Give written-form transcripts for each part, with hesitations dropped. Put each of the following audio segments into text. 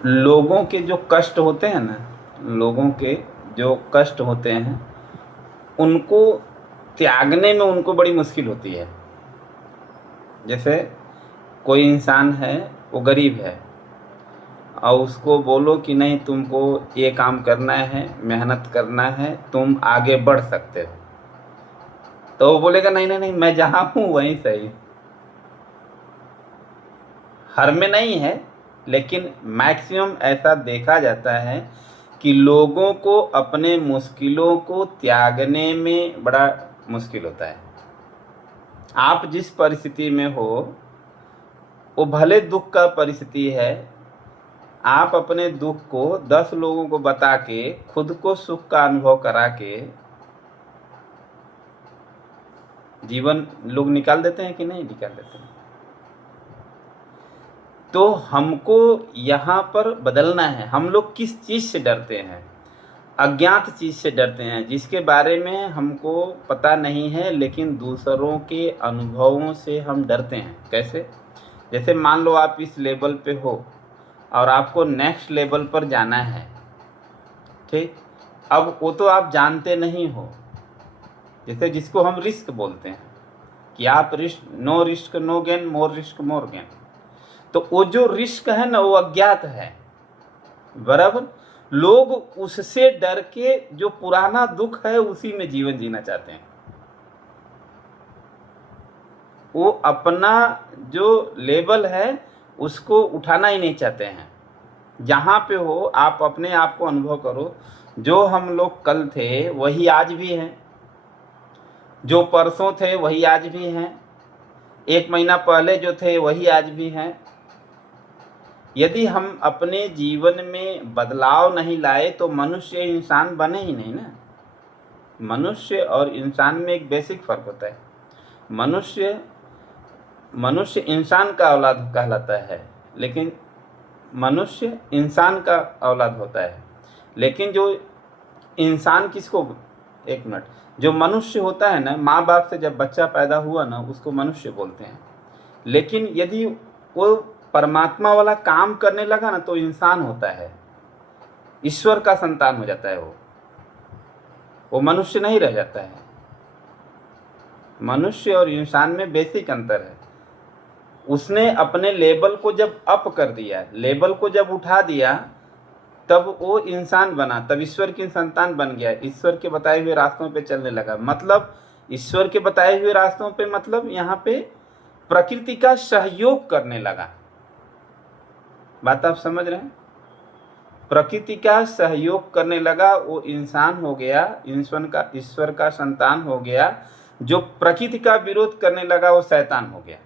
लोगों के जो कष्ट होते हैं ना, लोगों के जो कष्ट होते हैं उनको त्यागने में उनको बड़ी मुश्किल होती है। जैसे कोई इंसान है, वो गरीब है, और उसको बोलो कि नहीं तुमको ये काम करना है, मेहनत करना है, तुम आगे बढ़ सकते हो, तो वो बोलेगा नहीं नहीं नहीं, मैं जहाँ हूँ वहीं सही। हर में नहीं है, लेकिन मैक्सिमम ऐसा देखा जाता है कि लोगों को अपने मुश्किलों को त्यागने में बड़ा मुश्किल होता है। आप जिस परिस्थिति में हो, वो भले दुख का परिस्थिति है, आप अपने दुख को 10 लोगों को बता के खुद को सुख का अनुभव करा के जीवन लोग निकाल देते हैं कि नहीं निकाल देते हैं। तो हमको यहाँ पर बदलना है। हम लोग किस चीज़ से डरते हैं? अज्ञात चीज़ से डरते हैं, जिसके बारे में हमको पता नहीं है, लेकिन दूसरों के अनुभवों से हम डरते हैं। कैसे? जैसे मान लो आप इस लेवल पे हो और आपको नेक्स्ट लेवल पर जाना है, ठीक? अब वो तो आप जानते नहीं हो, जैसे जिसको हम रिस्क बोलते हैं कि आप no risk no gain, more risk more gain. तो वो जो रिस्क है ना, वो अज्ञात है, बराबर। लोग उससे डर के जो पुराना दुख है उसी में जीवन जीना चाहते हैं। वो अपना जो लेवल है उसको उठाना ही नहीं चाहते हैं। जहाँ पे हो आप अपने आप को अनुभव करो, जो हम लोग कल थे वही आज भी हैं, जो परसों थे वही आज भी हैं, 1 महीना पहले जो थे वही आज भी हैं। यदि हम अपने जीवन में बदलाव नहीं लाए तो मनुष्य इंसान बने ही नहीं ना। मनुष्य और इंसान में एक बेसिक फर्क होता है। मनुष्य इंसान का औलाद कहलाता है, लेकिन मनुष्य इंसान का औलाद होता है। लेकिन जो इंसान किसको, एक मिनट, जो मनुष्य होता है ना, माँ बाप से जब बच्चा पैदा हुआ ना, उसको मनुष्य बोलते हैं। लेकिन यदि वो परमात्मा वाला काम करने लगा ना, तो इंसान होता है, ईश्वर का संतान हो जाता है। वो मनुष्य नहीं रह जाता है। मनुष्य और इंसान में बेसिक अंतर है। उसने अपने लेवल को जब अप कर दिया, लेवल को जब उठा दिया, तब वो इंसान बना, तब ईश्वर की संतान बन गया, ईश्वर के बताए हुए रास्तों पे चलने लगा। मतलब ईश्वर के बताए हुए रास्तों पे, मतलब यहाँ पे प्रकृति का सहयोग करने लगा। बात आप समझ रहे हैं? प्रकृति का सहयोग करने लगा, वो इंसान हो गया, ईश्वर का संतान हो गया। जो प्रकृति का विरोध करने लगा वो शैतान हो गया।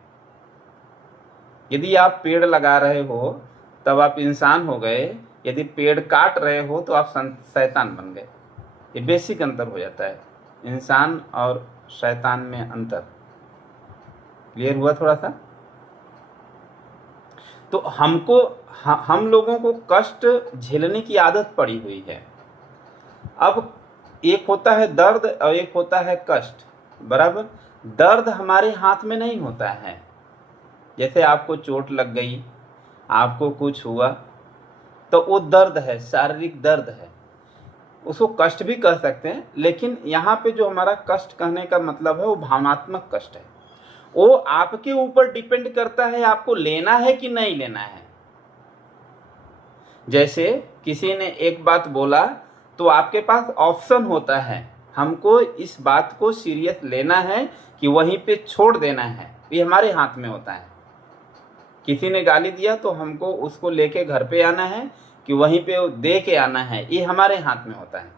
यदि आप पेड़ लगा रहे हो तब आप इंसान हो गए, यदि पेड़ काट रहे हो तो आप शैतान बन गए। ये बेसिक अंतर हो जाता है, इंसान और शैतान में अंतर। क्लियर हुआ थोड़ा सा? तो हम लोगों को कष्ट झेलने की आदत पड़ी हुई है। अब एक होता है दर्द और एक होता है कष्ट, बराबर। दर्द हमारे हाथ में नहीं होता है। जैसे आपको चोट लग गई, आपको कुछ हुआ, तो वो दर्द है, शारीरिक दर्द है, उसको कष्ट भी कह सकते हैं। लेकिन यहाँ पे जो हमारा कष्ट कहने का मतलब है वो भावनात्मक कष्ट है। वो आपके ऊपर डिपेंड करता है आपको लेना है कि नहीं लेना है। जैसे किसी ने एक बात बोला तो आपके पास ऑप्शन होता है, हमको इस बात को सीरियस लेना है कि वहीं पे छोड़ देना है, ये हमारे हाथ में होता है। किसी ने गाली दिया तो हमको उसको लेके घर पे आना है कि वहीं पे दे के आना है, ये हमारे हाथ में होता है।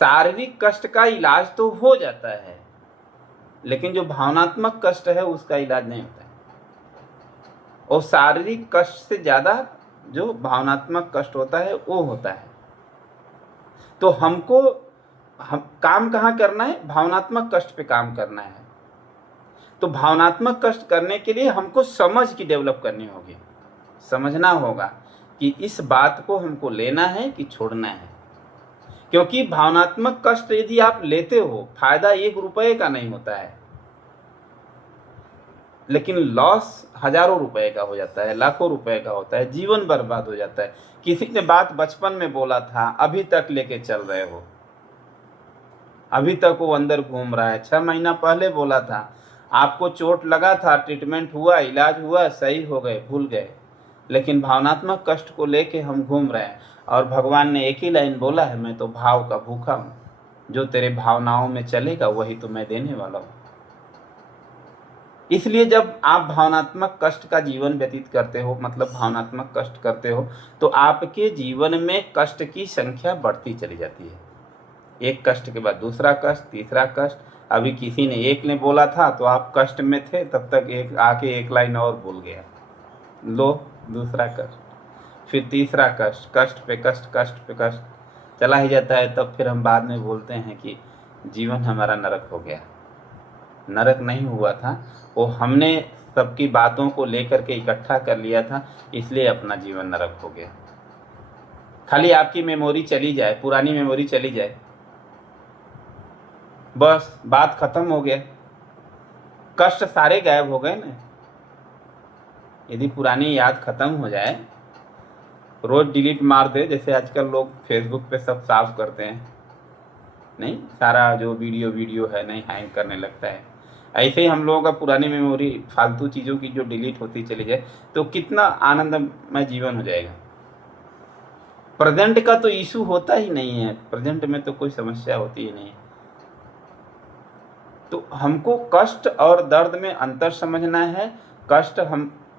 शारीरिक कष्ट का इलाज तो हो जाता है, लेकिन जो भावनात्मक कष्ट है उसका इलाज नहीं होता है। और शारीरिक कष्ट से ज़्यादा जो भावनात्मक कष्ट होता है वो होता है। तो हम काम कहाँ करना है? भावनात्मक कष्ट पे काम करना है। तो भावनात्मक कष्ट करने के लिए हमको समझ की डेवलप करनी होगी, समझना होगा कि इस बात को हमको लेना है कि छोड़ना है। क्योंकि भावनात्मक कष्ट यदि आप लेते हो, फायदा 1 रुपये का नहीं होता है। लेकिन लॉस हजारों रुपए का हो जाता है, लाखों रुपए का होता है, जीवन बर्बाद हो जाता है। किसी ने बात बचपन में बोला था, अभी तक लेके चल रहे हो, अभी तक वो अंदर घूम रहा है। 6 महीना पहले बोला था, आपको चोट लगा था, ट्रीटमेंट हुआ, इलाज हुआ, सही हो गए, भूल गए, लेकिन भावनात्मक कष्ट को लेके हम घूम रहे हैं। और भगवान ने एक ही लाइन बोला है, मैं तो भाव का भूखा हूँ, जो तेरे भावनाओं में चलेगा वही तो मैं देने वाला हूँ। इसलिए जब आप भावनात्मक कष्ट का जीवन व्यतीत करते हो, मतलब भावनात्मक कष्ट करते हो, तो आपके जीवन में कष्ट की संख्या बढ़ती चली जाती है। एक कष्ट के बाद दूसरा कष्ट, तीसरा कष्ट। अभी किसी ने एक ने बोला था तो आप कष्ट में थे, तब तक एक आके एक लाइन और बोल गया, लो दूसरा कष्ट, फिर तीसरा कष्ट, कष्ट पे कष्ट, कष्ट पे कष्ट चला ही जाता है। तब फिर हम बाद में बोलते हैं कि जीवन हमारा नरक हो गया। नरक नहीं हुआ था, वो हमने सबकी बातों को लेकर के इकट्ठा कर लिया था, इसलिए अपना जीवन नरक हो गया। खाली आपकी मेमोरी चली जाए, पुरानी मेमोरी चली जाए, बस बात खत्म हो गया, कष्ट सारे गायब हो गए ना। यदि पुरानी याद खत्म हो जाए, रोज डिलीट मार दे, जैसे आजकल लोग फेसबुक पे सब साफ करते हैं, नहीं, सारा जो वीडियो है नहीं हैंग करने लगता है, ऐसे ही हम लोगों का पुरानी मेमोरी फालतू चीज़ों की जो डिलीट होती चली जाए, तो कितना आनंदमय जीवन हो जाएगा। प्रेजेंट का तो इशू होता ही नहीं है, प्रेजेंट में तो कोई समस्या होती ही नहीं है। तो हमको कष्ट और दर्द में अंतर समझना है। कष्ट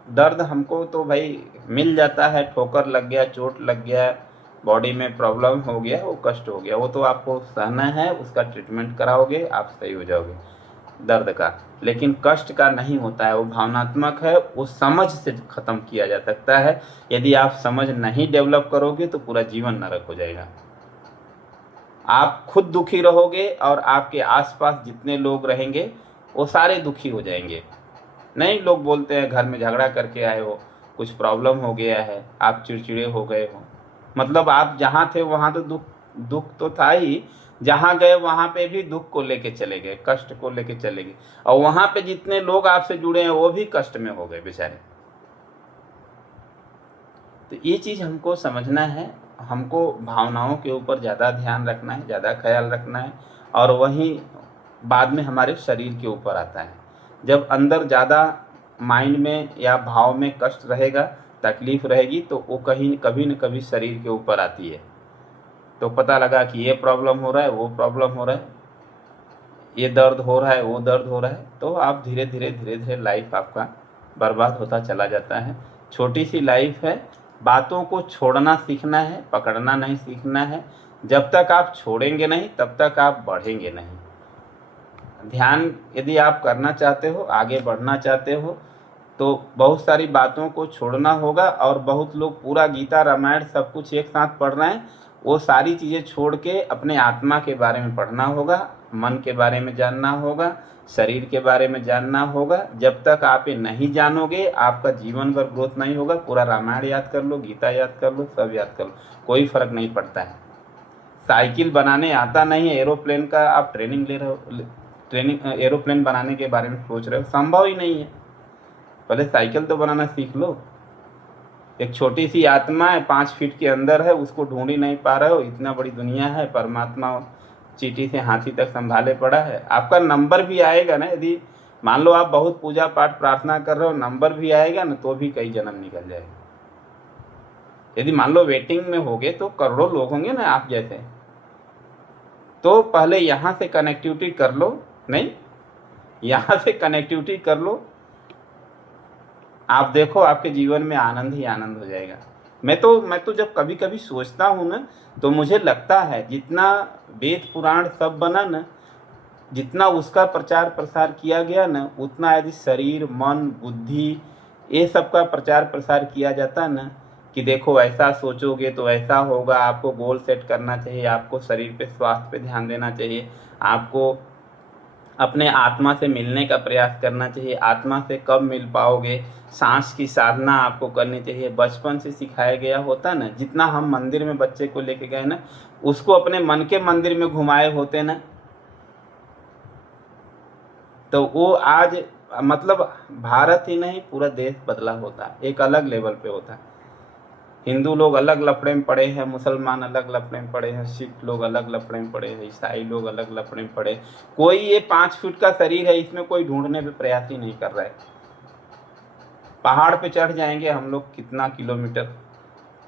दर्द हमको तो भाई मिल जाता है, ठोकर लग गया, चोट लग गया, बॉडी में प्रॉब्लम हो गया, वो कष्ट हो गया, वो तो आपको सहना है, उसका ट्रीटमेंट कराओगे, आप सही हो जाओगे दर्द का। लेकिन कष्ट का नहीं होता है, वो भावनात्मक है, वो समझ से ख़त्म किया जा सकता है। यदि आप समझ नहीं डेवलप करोगे तो पूरा जीवन नरक हो जाएगा। आप खुद दुखी रहोगे और आपके आसपास जितने लोग रहेंगे वो सारे दुखी हो जाएंगे। नहीं, लोग बोलते हैं घर में झगड़ा करके आए हो, कुछ प्रॉब्लम हो गया है, आप चिड़चिड़े हो गए हो, मतलब आप जहाँ थे वहाँ तो दुख तो था ही, जहाँ गए वहाँ पे भी दुख को लेके चले गए, कष्ट को लेके चले गए, और वहाँ पे जितने लोग आपसे जुड़े हैं वो भी कष्ट में हो गए बेचारे। तो ये चीज़ हमको समझना है, हमको भावनाओं के ऊपर ज़्यादा ध्यान रखना है, ज़्यादा ख्याल रखना है, और वहीं बाद में हमारे शरीर के ऊपर आता है। जब अंदर ज़्यादा माइंड में या भाव में कष्ट रहेगा, तकलीफ़ रहेगी, तो वो कभी न कभी शरीर के ऊपर आती है। तो पता लगा कि ये प्रॉब्लम हो रहा है, वो प्रॉब्लम हो रहा है, ये दर्द हो रहा है, वो दर्द हो रहा है, तो आप धीरे धीरे लाइफ आपका बर्बाद होता चला जाता है। छोटी सी लाइफ है, बातों को छोड़ना सीखना है, पकड़ना नहीं सीखना है। जब तक आप छोड़ेंगे नहीं तब तक आप बढ़ेंगे नहीं। ध्यान यदि आप करना चाहते हो, आगे बढ़ना चाहते हो, तो बहुत सारी बातों को छोड़ना होगा। और बहुत लोग पूरा गीता रामायण सब कुछ एक साथ पढ़ रहे हैं, वो सारी चीज़ें छोड़ के अपने आत्मा के बारे में पढ़ना होगा, मन के बारे में जानना होगा, शरीर के बारे में जानना होगा। जब तक आप ये नहीं जानोगे आपका जीवन भर ग्रोथ नहीं होगा। पूरा रामायण याद कर लो, गीता याद कर लो, सब याद कर लो, कोई फर्क नहीं पड़ता है। साइकिल बनाने आता नहीं है, एरोप्लेन का आप ट्रेनिंग ले रहे हो, ट्रेनिंग एरोप्लेन बनाने के बारे में सोच रहे हो, संभव ही नहीं है। पहले साइकिल तो बनाना सीख लो। एक छोटी सी आत्मा है, 5 फीट के अंदर है, उसको ढूंढ ही नहीं पा रहे हो। इतना बड़ी दुनिया है, परमात्मा चींटी से हाथी तक संभाले पड़ा है। आपका नंबर भी आएगा ना, यदि मान लो आप बहुत पूजा पाठ प्रार्थना कर रहे हो, नंबर भी आएगा ना, तो भी कई जन्म निकल जाएगा। यदि मान लो वेटिंग में होगे तो करोड़ों लोग होंगे ना आप जैसे, तो पहले यहाँ से कनेक्टिविटी कर लो, नहीं, यहाँ से कनेक्टिविटी कर लो, आप देखो आपके जीवन में आनंद ही आनंद हो जाएगा। मैं तो जब कभी कभी सोचता हूँ ना, तो मुझे लगता है जितना वेद पुराण सब बना ना, जितना उसका प्रचार प्रसार किया गया ना, उतना यदि शरीर, मन, बुद्धि, ये सब का प्रचार प्रसार किया जाता ना, कि देखो ऐसा सोचोगे तो ऐसा होगा, आपको गोल सेट करना चाहिए, आपको शरीर पे, स्वास्थ्य पे ध्यान देना चाहिए, आपको अपने आत्मा से मिलने का प्रयास करना चाहिए। आत्मा से कब मिल पाओगे, सांस की साधना आपको करनी चाहिए। बचपन से सिखाया गया होता ना, जितना हम मंदिर में बच्चे को लेके गए ना, उसको अपने मन के मंदिर में घुमाए होते ना, तो वो आज मतलब भारत ही नहीं पूरा देश बदला होता है, एक अलग लेवल पे होता है। हिंदू लोग अलग लफड़े में पड़े हैं, मुसलमान अलग लफड़े में पड़े हैं, सिख लोग अलग लफड़े में पड़े हैं, ईसाई लोग अलग लफड़े में पड़े। कोई ये 5 फीट का शरीर है, इसमें कोई ढूंढने पे प्रयास ही नहीं कर रहा है। पहाड़ पे चढ़ जाएंगे हम लोग कितना किलोमीटर,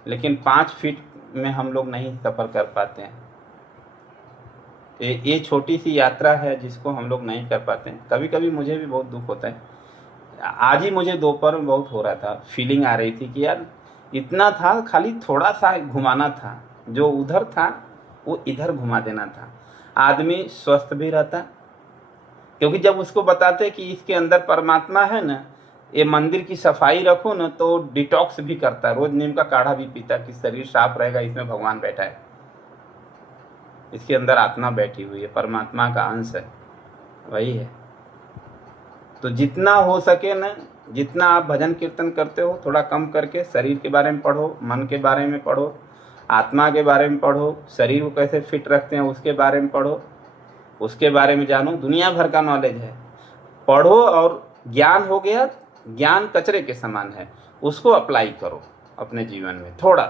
लेकिन 5 फीट में हम लोग नहीं सफ़र कर पाते हैं। ये छोटी सी यात्रा है जिसको हम लोग नहीं कर पाते हैं। कभी कभी मुझे भी बहुत दुख होता है। आज ही मुझे दोपहर में बहुत हो रहा था, फीलिंग आ रही थी कि यार इतना था, खाली थोड़ा सा घुमाना था, जो उधर था वो इधर घुमा देना था, आदमी स्वस्थ भी रहता। क्योंकि जब उसको बताते कि इसके अंदर परमात्मा है ना, ये मंदिर की सफाई रखो ना, तो डिटॉक्स भी करता, रोज नीम का काढ़ा भी पीता कि शरीर साफ रहेगा, इसमें भगवान बैठा है, इसके अंदर आत्मा बैठी हुई है, परमात्मा का अंश है, वही है। तो जितना हो सके ना, जितना आप भजन कीर्तन करते हो थोड़ा कम करके शरीर के बारे में पढ़ो, मन के बारे में पढ़ो, आत्मा के बारे में पढ़ो, शरीर को कैसे फिट रखते हैं उसके बारे में पढ़ो, उसके बारे में जानो। दुनिया भर का नॉलेज है, पढ़ो और ज्ञान हो गया, ज्ञान कचरे के समान है, उसको अप्लाई करो अपने जीवन में। थोड़ा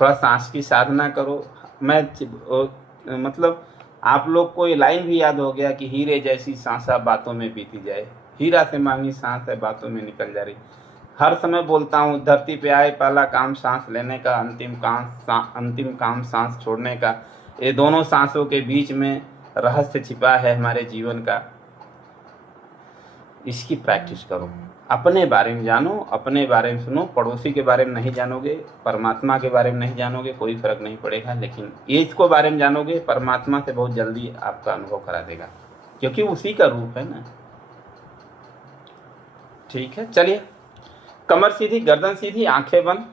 सांस की साधना करो। मतलब आप लोग को ये लाइन भी याद हो गया कि हीरे जैसी सांसा बातों में बीती जाए, हीरा से मांगी सांस है बातों में निकल जा रही। हर समय बोलता हूँ, धरती पे आए पहला काम सांस लेने का, अंतिम काम सांस छोड़ने का। ये दोनों सांसों के बीच में रहस्य छिपा है हमारे जीवन का। इसकी प्रैक्टिस करो, अपने बारे में जानो, अपने बारे में सुनो। पड़ोसी के बारे में नहीं जानोगे, परमात्मा के बारे में नहीं जानोगे, कोई फर्क नहीं पड़ेगा, लेकिन इसको बारे में जानोगे, परमात्मा से बहुत जल्दी आपका अनुभव करा देगा, क्योंकि उसी का रूप है ना। ठीक है, चलिए, कमर सीधी, गर्दन सीधी, आंखें बंद।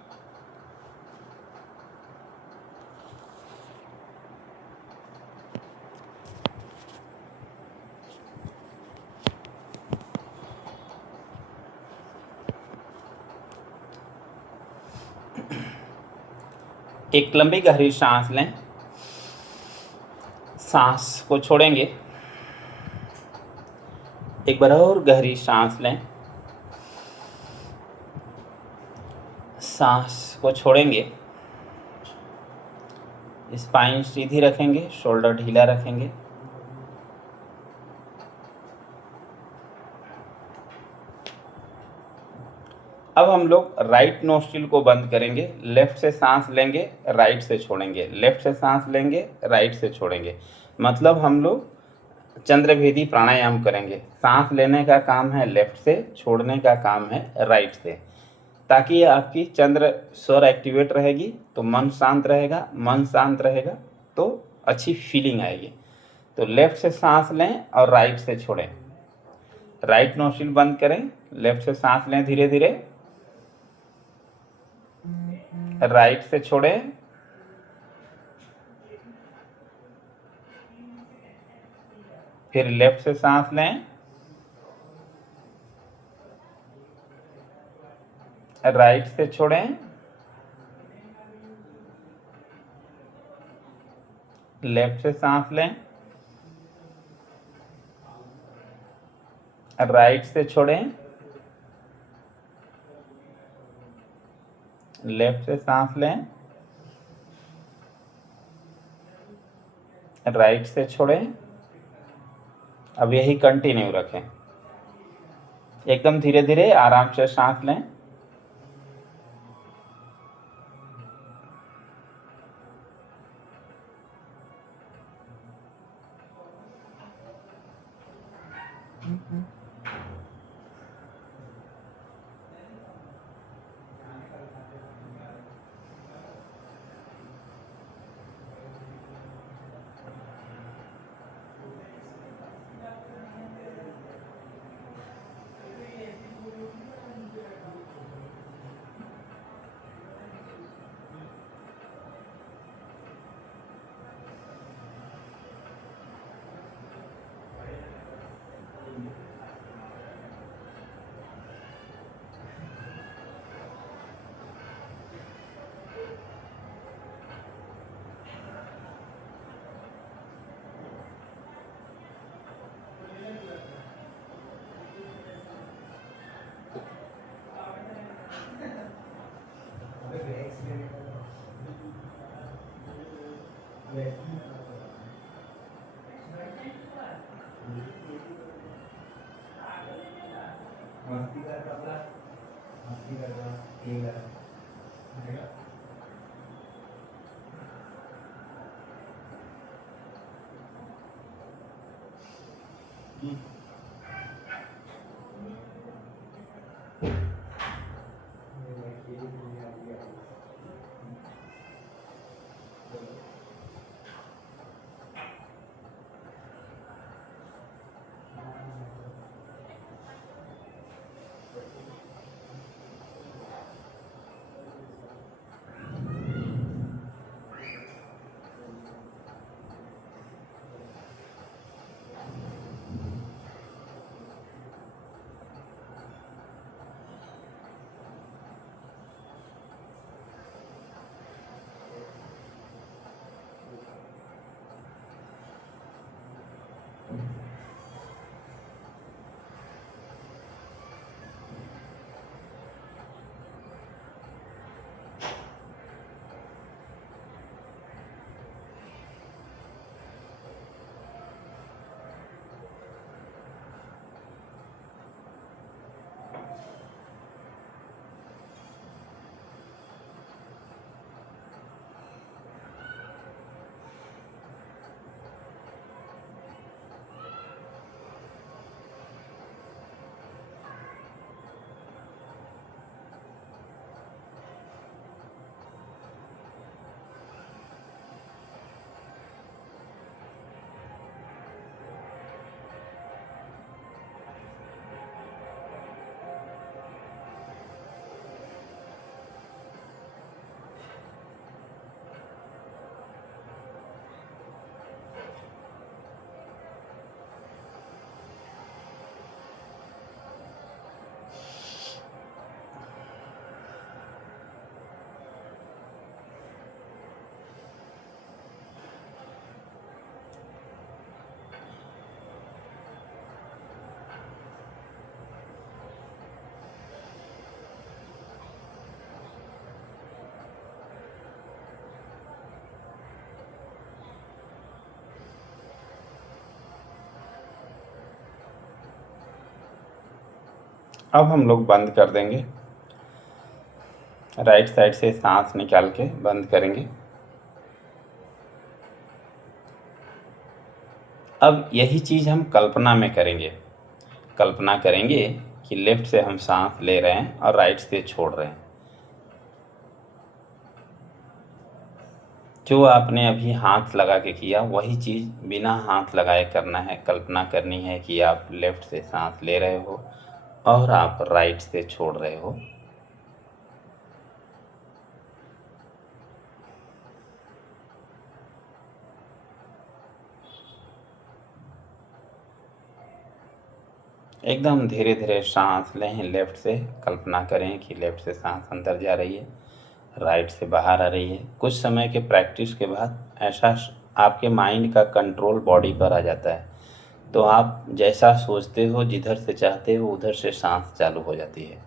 एक लंबी गहरी सांस लें, सांस को छोड़ेंगे। एक बार और गहरी सांस लें, सांस को छोड़ेंगे। स्पाइन सीधी रखेंगे, शोल्डर ढीला रखेंगे। अब हम लोग राइट नोस्ट्रिल को बंद करेंगे, लेफ्ट से सांस लेंगे, राइट से छोड़ेंगे, लेफ्ट से सांस लेंगे, राइट से छोड़ेंगे। मतलब हम लोग चंद्रभेदी प्राणायाम करेंगे। सांस लेने का काम है लेफ्ट से, छोड़ने का काम है राइट से, ताकि आपकी चंद्र स्वर एक्टिवेट रहेगी तो मन शांत रहेगा, मन शांत रहेगा तो अच्छी फीलिंग आएगी। तो लेफ्ट से सांस लें और राइट से छोड़ें। राइट नोस्ट्रिल बंद करें, लेफ्ट से सांस लें धीरे धीरे, राइट से छोड़ें, फिर लेफ्ट से सांस लें, राइट से छोड़ें, लेफ्ट से सांस लें, राइट से छोड़ें, लेफ्ट से सांस लें, राइट से छोड़ें। अब यही कंटिन्यू रखें, एकदम धीरे धीरे आराम से सांस लें। अब हम लोग बंद कर देंगे, राइट साइड से सांस निकाल के बंद करेंगे। अब यही चीज़ हम कल्पना में करेंगे। कल्पना करेंगे कि लेफ्ट से हम सांस ले रहे हैं और राइट से छोड़ रहे हैं। जो आपने अभी हाथ लगा के किया वही चीज़ बिना हाथ लगाए करना है। कल्पना करनी है कि आप लेफ्ट से सांस ले रहे हो और आप राइट से छोड़ रहे हो। एकदम धीरे धीरे सांस लें लेफ्ट से। कल्पना करें कि लेफ्ट से सांस अंदर जा रही है, राइट से बाहर आ रही है। कुछ समय के प्रैक्टिस के बाद ऐसा आपके माइंड का कंट्रोल बॉडी पर आ जाता है, तो आप जैसा सोचते हो, जिधर से चाहते हो उधर से सांस चालू हो जाती है।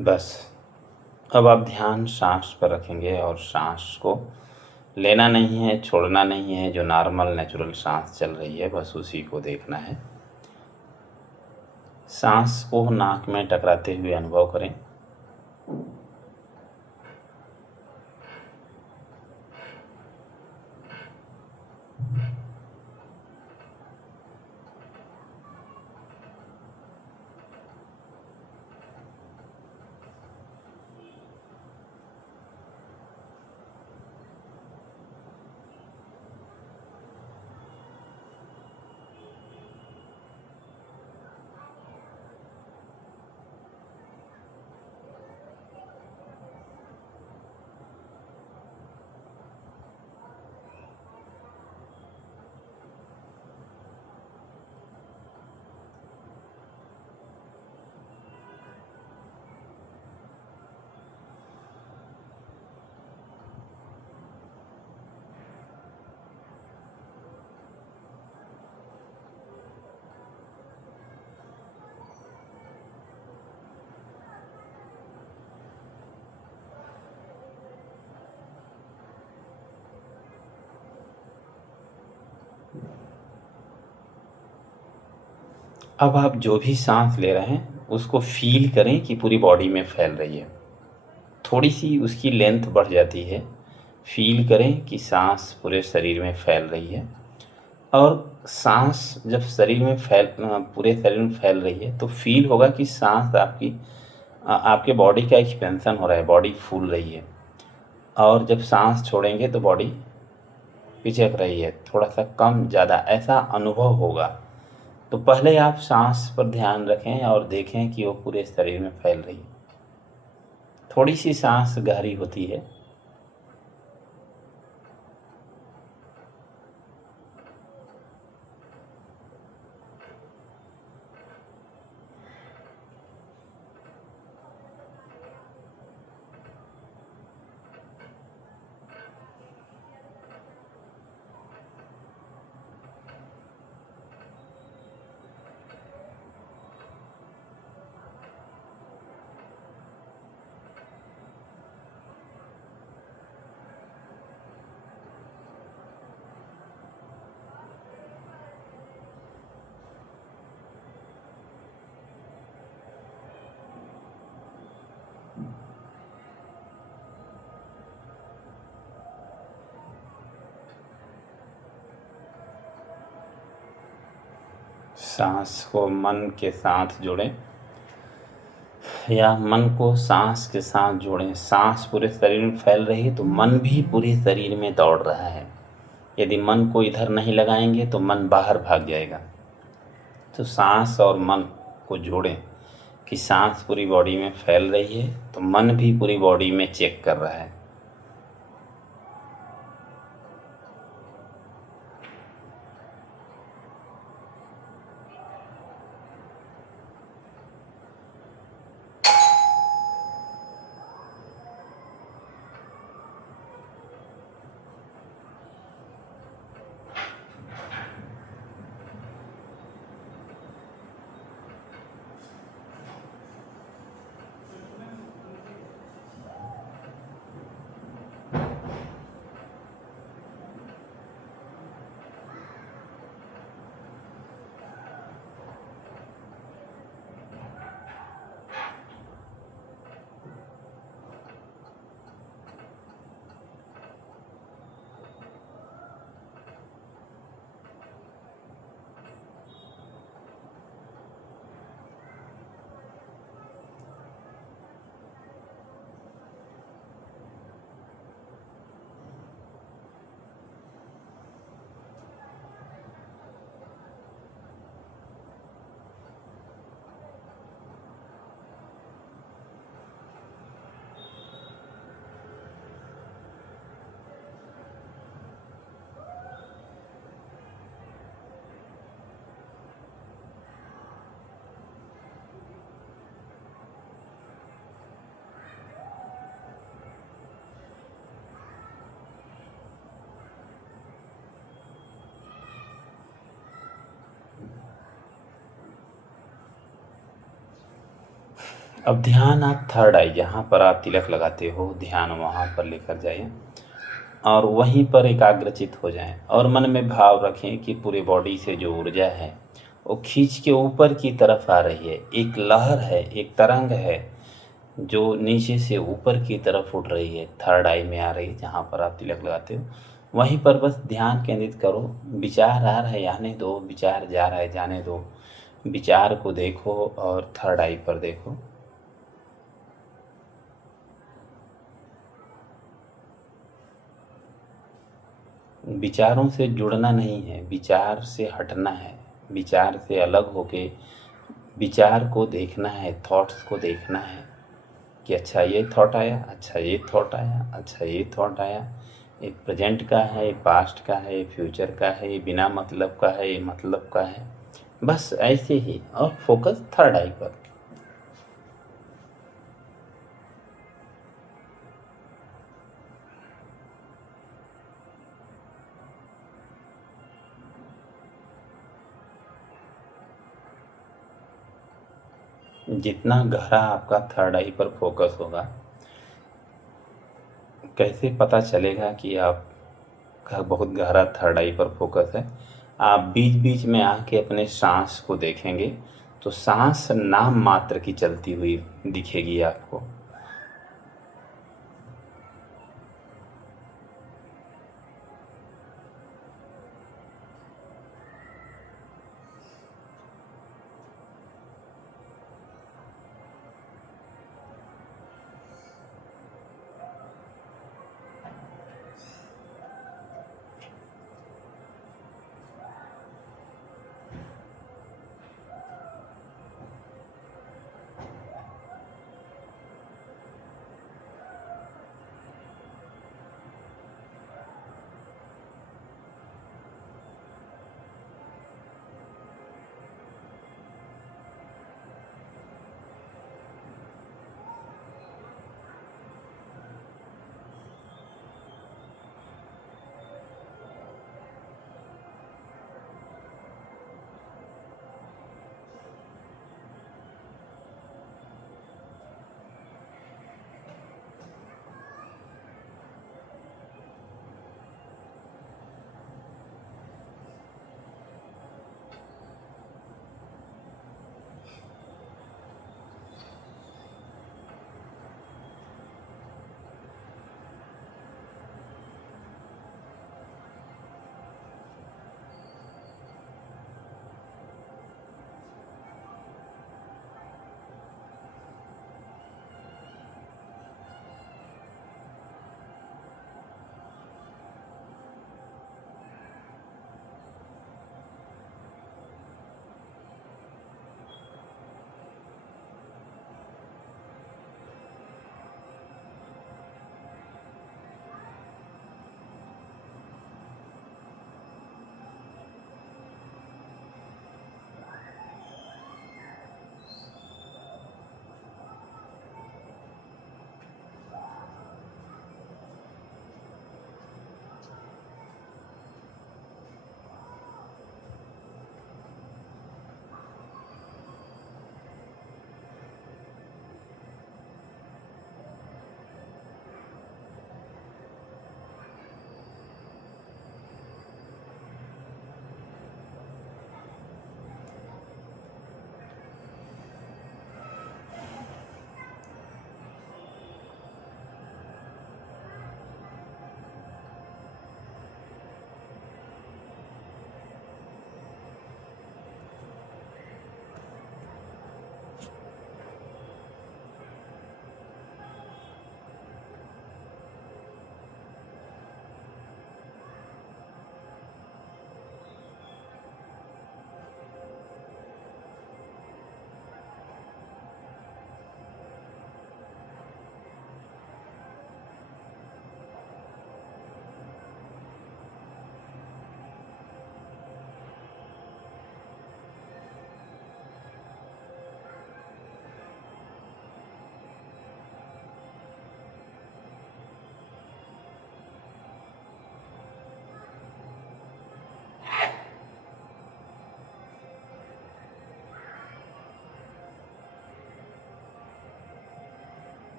बस अब आप ध्यान सांस पर रखेंगे और सांस को लेना नहीं है, छोड़ना नहीं है, जो नॉर्मल नेचुरल सांस चल रही है बस उसी को देखना है। सांस को नाक में टकराते हुए अनुभव करें। अब आप जो भी सांस ले रहे हैं उसको फील करें कि पूरी बॉडी में फैल रही है। थोड़ी सी उसकी लेंथ बढ़ जाती है। फील करें कि सांस पूरे शरीर में फैल रही है। और सांस जब शरीर में पूरे शरीर में फैल रही है तो फील होगा कि सांस आपके बॉडी का एक्सपेंशन हो रहा है, बॉडी फूल रही है। और जब सांस छोड़ेंगे तो बॉडी पिचक रही है, थोड़ा सा कम ज़्यादा ऐसा अनुभव होगा। तो पहले आप सांस पर ध्यान रखें और देखें कि वो पूरे शरीर में फैल रही है। थोड़ी सी सांस गहरी होती है। सांस को मन के साथ जोड़ें या मन को सांस के साथ जोड़ें। सांस पूरे शरीर में फैल रही है तो मन भी पूरे शरीर में दौड़ रहा है। यदि मन को इधर नहीं लगाएंगे तो मन बाहर भाग जाएगा। तो सांस और मन को जोड़ें कि सांस पूरी बॉडी में फैल रही है तो मन भी पूरी बॉडी में चेक कर रहा है। अब ध्यान आप थर्ड आई जहाँ पर आप तिलक लगाते हो, ध्यान वहाँ पर लेकर जाइए और वहीं पर एकाग्रचित हो जाएं और मन में भाव रखें कि पूरे बॉडी से जो ऊर्जा है वो खींच के ऊपर की तरफ आ रही है। एक लहर है, एक तरंग है जो नीचे से ऊपर की तरफ उठ रही है, थर्ड आई में आ रही है जहाँ पर आप तिलक लगाते हो। वहीं पर बस ध्यान केंद्रित करो। विचार आ रहा है आने दो, विचार जा रहा है जाने दो। विचार को देखो और थर्ड आई पर देखो। विचारों से जुड़ना नहीं है, विचार से हटना है। विचार से अलग होके विचार को देखना है, थॉट्स को देखना है कि अच्छा ये थॉट आया, अच्छा ये थॉट आया, अच्छा ये थॉट आया। ये प्रेजेंट का है, ये पास्ट का है, ये फ्यूचर का है, ये बिना मतलब का है, ये मतलब का है। बस ऐसे ही और फोकस थर्ड आई पर। जितना गहरा आपका थर्ड आई पर फोकस होगा, कैसे पता चलेगा कि आपका बहुत गहरा थर्ड आई पर फोकस है? आप बीच बीच में आके अपने सांस को देखेंगे तो सांस नाम मात्र की चलती हुई दिखेगी आपको।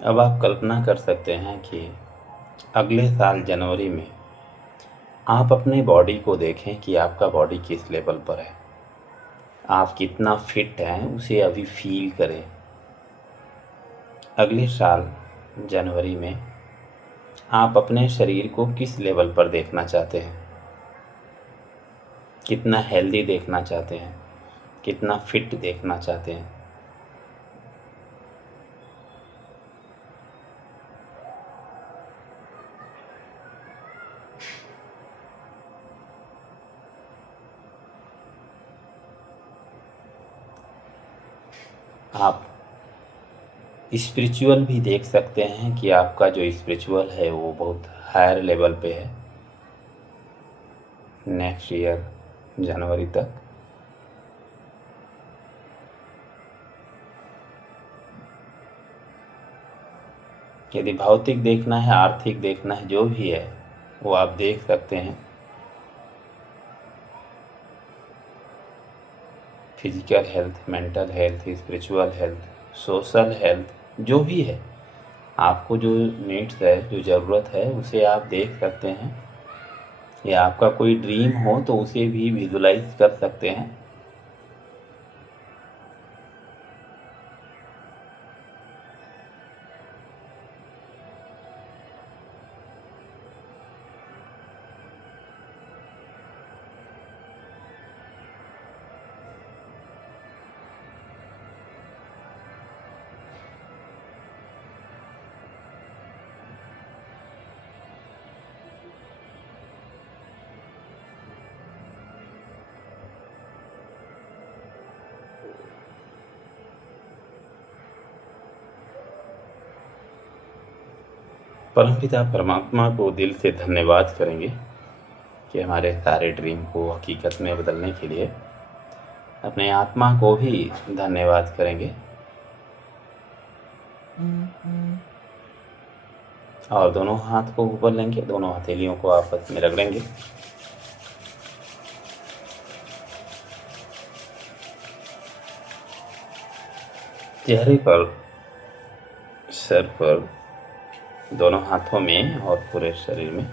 अब आप कल्पना कर सकते हैं कि अगले साल जनवरी में आप अपने बॉडी को देखें कि आपका बॉडी किस लेवल पर है, आप कितना फिट हैं उसे अभी फील करें। अगले साल जनवरी में आप अपने शरीर को किस लेवल पर देखना चाहते हैं, कितना हेल्दी देखना चाहते हैं, कितना फिट देखना चाहते हैं। आप स्पिरिचुअल भी देख सकते हैं कि आपका जो स्पिरिचुअल है वो बहुत हायर लेवल पे है नेक्स्ट ईयर जनवरी तक। यदि भौतिक देखना है, आर्थिक देखना है, जो भी है वो आप देख सकते हैं। Physical health, mental health, spiritual health, social health, जो भी है आपको जो नीड्स है, जो ज़रूरत है उसे आप देख सकते हैं। या आपका कोई ड्रीम हो तो उसे भी विजुलाइज कर सकते हैं। परमपिता परमात्मा को दिल से धन्यवाद करेंगे कि हमारे सारे ड्रीम को हकीकत में बदलने के लिए। अपने आत्मा को भी धन्यवाद करेंगे और दोनों हाथ को ऊपर लेंगे, दोनों हथेलियों को आपस में रगड़ेंगे। चेहरे पर, सर पर, दोनों हाथों में और पूरे शरीर में